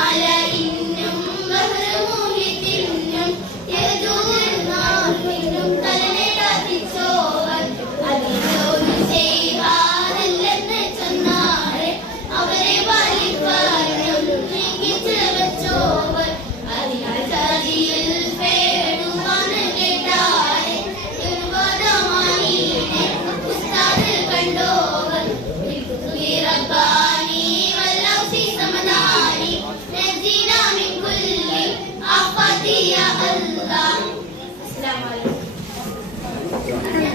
Ojalá. あいます。